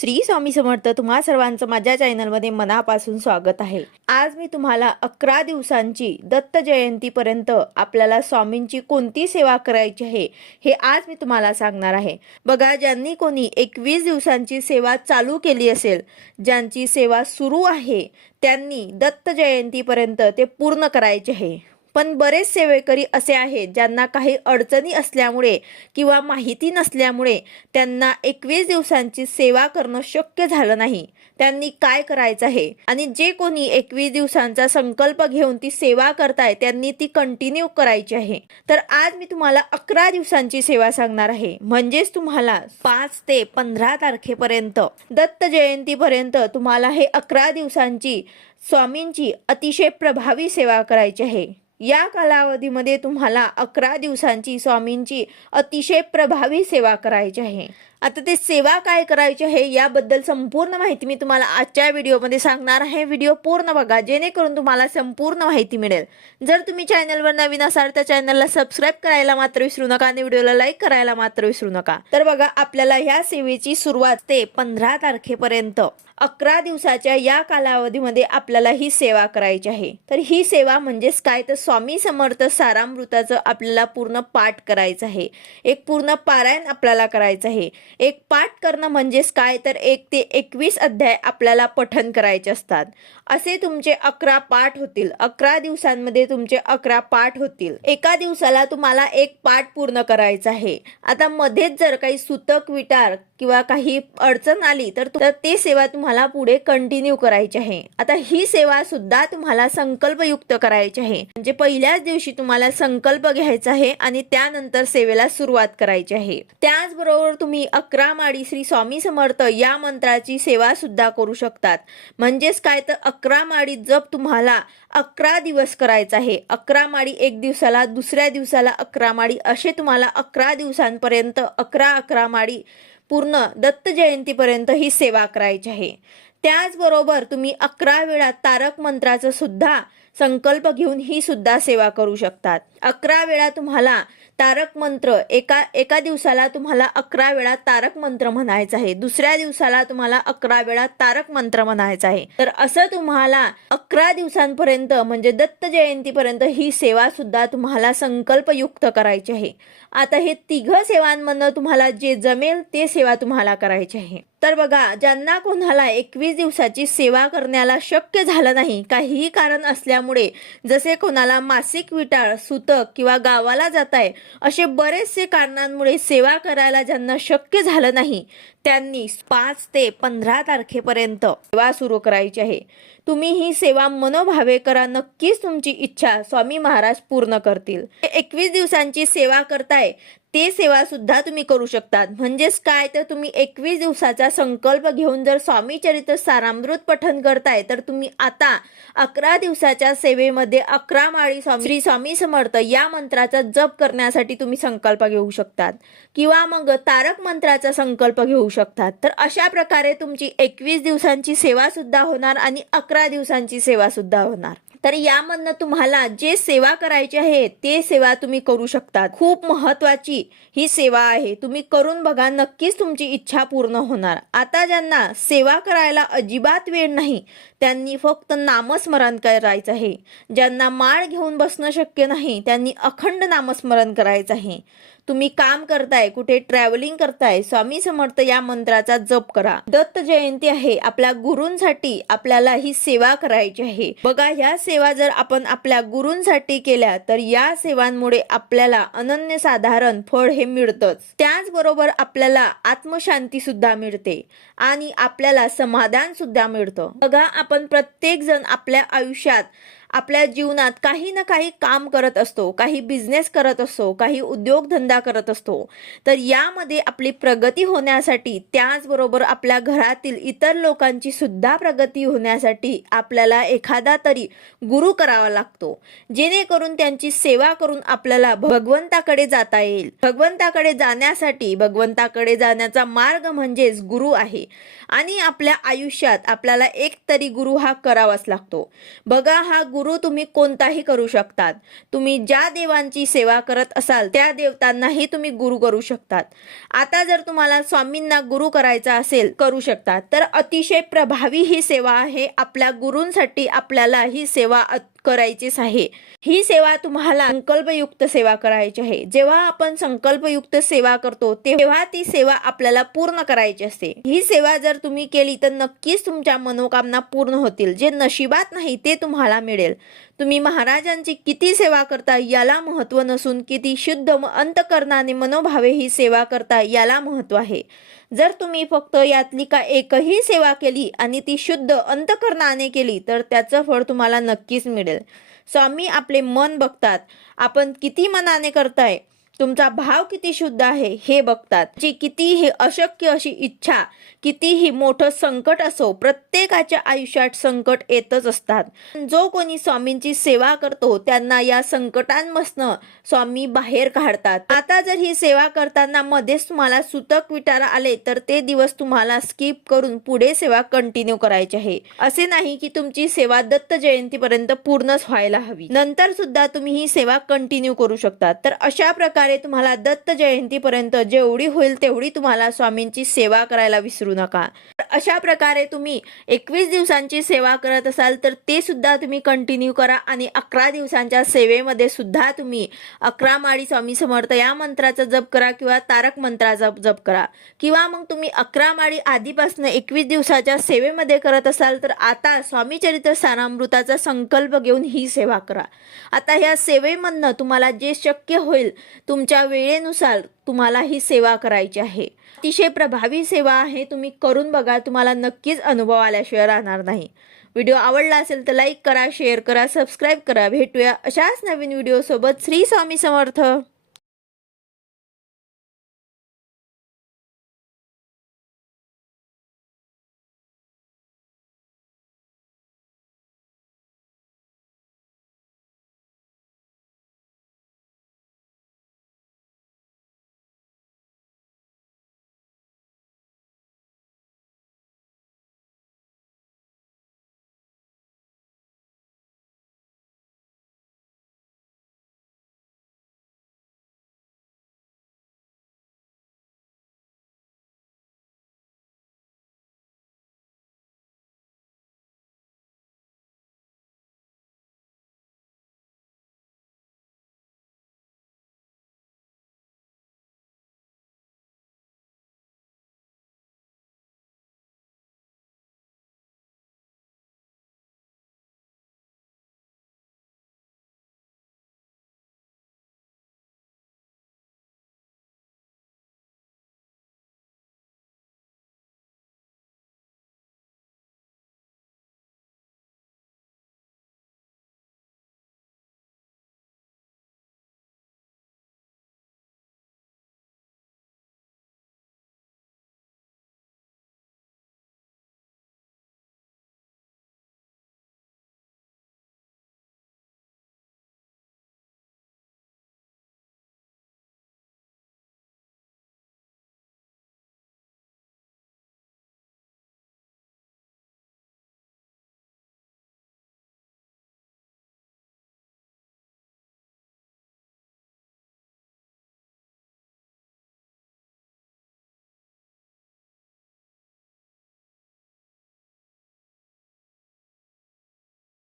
श्री स्वामी समर्थ तुम्हा सर्वांचं माझ्या चॅनलमध्ये मनापासून स्वागत आहे. आज मी तुम्हाला अकरा दिवसांची दत्त जयंतीपर्यंत आपल्याला स्वामींची कोणती सेवा करायची आहे हे आज मी तुम्हाला सांगणार आहे. बघा ज्यांनी कोणी एकवीस दिवसांची सेवा चालू केली असेल ज्यांची सेवा सुरू आहे त्यांनी दत्त जयंतीपर्यंत ते पूर्ण करायचे आहे. पण बरेच सेवेकरी असे आहेत ज्यांना काही अडचणी असल्यामुळे किंवा माहिती नसल्यामुळे त्यांना एकवीस दिवसांची सेवा करणं शक्य झालं नाही. त्यांनी काय करायचं आहे? आणि जे कोणी एकवीस दिवसांचा संकल्प घेऊन ती सेवा करताय त्यांनी ती कंटिन्यू करायची आहे. तर आज मी तुम्हाला अकरा दिवसांची सेवा सांगणार आहे. म्हणजेच तुम्हाला पाच ते पंधरा तारखेपर्यंत दत्त जयंतीपर्यंत तुम्हाला हे अकरा दिवसांची स्वामींची अतिशय प्रभावी सेवा करायची आहे. या कालावधीमध्ये तुम्हाला अकरा दिवसांची स्वामींची अतिशय प्रभावी सेवा करायची आहे. आता ते सेवा काय करायची आहे याबद्दल संपूर्ण माहिती मी तुम्हाला आजच्या व्हिडिओमध्ये सांगणार आहे. व्हिडिओ पूर्ण बघा जेणेकरून तुम्हाला संपूर्ण माहिती मिळेल. जर तुम्ही चॅनलवर नवीन असाल तर चॅनलला सबस्क्राईब करायला मात्र विसरू नका आणि व्हिडिओला लाईक करायला मात्र विसरू नका. तर बघा आपल्याला ह्या सेवेची सुरुवात ते पंधरा तारखेपर्यंत अकरा दिवसाच्या या कालावधीमध्ये आपल्याला ही सेवा करायची आहे. तर ही सेवा म्हणजेच काय? तर स्वामी समर्थ सारामृताचं आपल्याला पूर्ण पाठ करायचं आहे. एक पूर्ण पारायण आपल्याला करायचं आहे. एक पाठ करणं म्हणजेच काय? तर एक ते एकवीस अध्याय आपल्याला पठन करायचे असतात. असे तुमचे अकरा पाठ होतील. अकरा दिवसांमध्ये तुमचे अकरा पाठ होतील. एका दिवसाला तुम्हाला एक पाठ पूर्ण करायचा आहे. आता मध्येच जर काही सुतक विटार किंवा काही अडचण आली तर ते सेवा तुम्हाला पुढे कंटिन्यू करायची आहे. आता ही सेवा सुद्धा तुम्हाला संकल्पयुक्त करायची आहे. म्हणजे पहिल्याच दिवशी तुम्हाला संकल्प घ्यायचा आहे आणि त्यानंतर सेवेला सुरुवात करायची आहे. त्याचबरोबर तुम्ही अकरा माळी श्री स्वामी समर्थ या मंत्राची सेवा सुद्धा करू शकतात. म्हणजेच काय? तर अकरा माळी जप तुम्हाला अकरा दिवस करायचा आहे. अकरा माळी एक दिवसाला दुसऱ्या दिवसाला अकरा माळी असे तुम्हाला अकरा दिवसांपर्यंत अकरा अकरा माळी पूर्ण दत्त जयंतीपर्यंत ही सेवा करायची आहे. त्याचबरोबर तुम्ही अकरा वेळा तारक मंत्राचं सुद्धा संकल्प घेऊन ही सुद्धा सेवा करू शकतात. अकरा वेळा तुम्हाला तारक मंत्र एका एका दिवसाला तुम्हाला अकरा वेळा तारक मंत्र म्हणायचं आहे. दुसऱ्या दिवसाला तुम्हाला अकरा वेळा तारक मंत्र म्हणायचं आहे. तर असं तुम्हाला अकरा दिवसांपर्यंत म्हणजे दत्त जयंतीपर्यंत ही सेवा सुद्धा तुम्हाला संकल्पयुक्त करायची आहे. आता हे तिघ सेवांमधनं तुम्हाला जे जमेल ते सेवा तुम्हाला करायची आहे. तर बघा ज्यांना कोणाला एकवीस दिवसाची सेवा करण्याला शक्य झालं नाही काहीही कारण असल्यामुळे जसे कोणाला मासिक विटाळ सुतक किंवा गावाला जात आहे असे बरेचसे कारणांमुळे सेवा करायला ज्यांना शक्य झालं नाही त्यांनी पाच ते पंधरा तारखेपर्यंत सेवा सुरू करायची आहे. तुम्ही ही सेवा मनोभावे करा नक्कीच तुमची इच्छा स्वामी महाराज पूर्ण करतील. एकवीस दिवसांची सेवा करताय ते सेवा सुद्धा तुम्ही करू शकतात. म्हणजेच काय? तर तुम्ही एकवीस दिवसाचा संकल्प घेऊन जर स्वामी चरित्र सारामृत पठन करताय तर तुम्ही आता अकरा दिवसाच्या सेवेमध्ये अकरा माळी स्वामी श्री स्वामी समर्थ या मंत्राचा जप करण्यासाठी तुम्ही संकल्प घेऊ शकतात. किंवा मग तारक मंत्राचा संकल्प घेऊ शकतात. तर अशा प्रकारे तुमची एकवीस दिवसांची सेवा सुद्धा होणार आणि अकरा दिवसांची सेवा सुद्धा होणार. तर यामधनं तुम्हाला जे सेवा करायची आहे ते सेवा तुम्ही करू शकतात. खूप महत्वाची ही सेवा आहे. तुम्ही करून बघा नक्कीच तुमची इच्छा पूर्ण होणार. आता ज्यांना सेवा करायला अजिबात वेळ नाही त्यांनी फक्त नामस्मरण करायचं आहे. ज्यांना माळ घेऊन बसणं शक्य नाही त्यांनी अखंड नामस्मरण करायचं आहे. तुम्ही काम करताय कुठे ट्रॅव्हलिंग करताय स्वामी समर्थ या मंत्राचा जप करा. दत्त जयंती आहे आपल्या गुरूंसाठी आपल्याला ही सेवा करायची आहे. बघा ह्या सेवा जर आपण आपल्या गुरूंसाठी केल्या तर या सेवांमुळे आपल्याला अनन्य साधारण फळ हे मिळतच. त्याचबरोबर आपल्याला आत्मशांती सुद्धा मिळते आणि आपल्याला समाधान सुद्धा मिळतं. बघा आपण प्रत्येक जण आपल्या आयुष्यात आपल्या जीवनात काही ना काही काम करत असतो काही बिझनेस करत असतो काही उद्योगधंदा करत असतो. तर यामध्ये आपली प्रगती होण्यासाठी त्याचबरोबर आपल्या घरातील इतर लोकांची सुद्धा प्रगती होण्यासाठी आपल्याला एखादा तरी गुरु करावा लागतो. जेणेकरून त्यांची सेवा करून आपल्याला भगवंताकडे जाता येईल. भगवंताकडे जाण्यासाठी भगवंताकडे जाण्याचा मार्ग म्हणजेच गुरु आहे. आणि आपल्या आयुष्यात आपल्याला एक तरी गुरु हा करावाच लागतो. बघा हा गुरु गुरु तुम्ही कोणताही करू शकतात. तुम्ही ज्या देवांची सेवा करत असाल त्या देवतांनाही तुम्ही गुरु करू शकतात. आता जर तुम्हाला स्वामींना गुरु करायचा असेल करू शकतात. तर अतिशय प्रभावी ही सेवा आहे. आपल्या गुरूंसाठी आपल्याला ही सेवा अत- करायचीच आहे. ही सेवा तुम्हाला संकल्पयुक्त सेवा करायची आहे. जेव्हा आपण संकल्पयुक्त सेवा करतो तेव्हा ती सेवा आपल्याला पूर्ण करायची असते. ही सेवा जर तुम्ही केली तर नक्कीच तुमच्या मनोकामना पूर्ण होतील. जे नशिबात नाही ते तुम्हाला मिळेल. तुम्ही महाराजांची किती सेवा करता याला महत्त्व नसून किती शुद्ध म- अंतकरणाने मनोभावे ही सेवा करता याला महत्त्व आहे. जर तुम्ही फक्त यातली का एकही सेवा केली आणि ती शुद्ध अंतकरणाने केली तर त्याचं फळ तुम्हाला नक्कीच मिळेल. स्वामी आपले मन बघतात. आपण किती मनाने करताय? तुमचा भाव किती शुद्ध आहे हे बघतात. जी कितीही अशक्य अशी इच्छा कितीही मोठं संकट असो प्रत्येकाच्या आयुष्यात संकट येतच असतात. जो कोणी स्वामींची सेवा करतो त्यांना या संकटांपासनं स्वामी बाहेर काढतात. आता जर ही सेवा करताना मध्येच तुम्हाला सुतक विटारा आले तर ते दिवस तुम्हाला स्किप करून पुढे सेवा कंटिन्यू करायची आहे. असे नाही की तुमची सेवा दत्त जयंतीपर्यंत पूर्णच व्हायला हवी. नंतर सुद्धा तुम्ही ही सेवा कंटिन्यू करू शकता. तर अशा प्रकारे तुम्हाला दत्त जयंतीपर्यंत जेवढी होईल तेवढी तुम्हाला स्वामींची सेवा करायला विसरू नका. अशा प्रकारे तुम्ही एकवीस दिवसांची सेवा करत असाल तर ते सुद्धा तुम्ही कंटिन्यू करा आणि अकरा दिवसांच्या सेवेमध्ये सुद्धा तुम्ही अकरा माळी स्वामी समर्थ या मंत्राचा जप करा किंवा तारक मंत्राचा जप करा. किंवा मग तुम्ही अकरा माळी आधीपासून एकवीस दिवसाच्या सेवेमध्ये करत असाल तर आता स्वामी चरित्र सारामृताचा संकल्प घेऊन ही सेवा करा. आता ह्या सेवेमधनं तुम्हाला जे शक्य होईल तुमच्या वेळेनुसार तुम्हाला ही सेवा करायची आहे. अतिशय प्रभावी सेवा आहे. तुम्ही करून बघा. तुम्हाला नक्कीच अनुभव आल्याशिवाय राहणार नाही. व्हिडिओ आवडला असेल तर लाईक करा शेअर करा सबस्क्राईब करा. भेटूया अशाच नवीन व्हिडिओसोबत. श्री स्वामी समर्थ.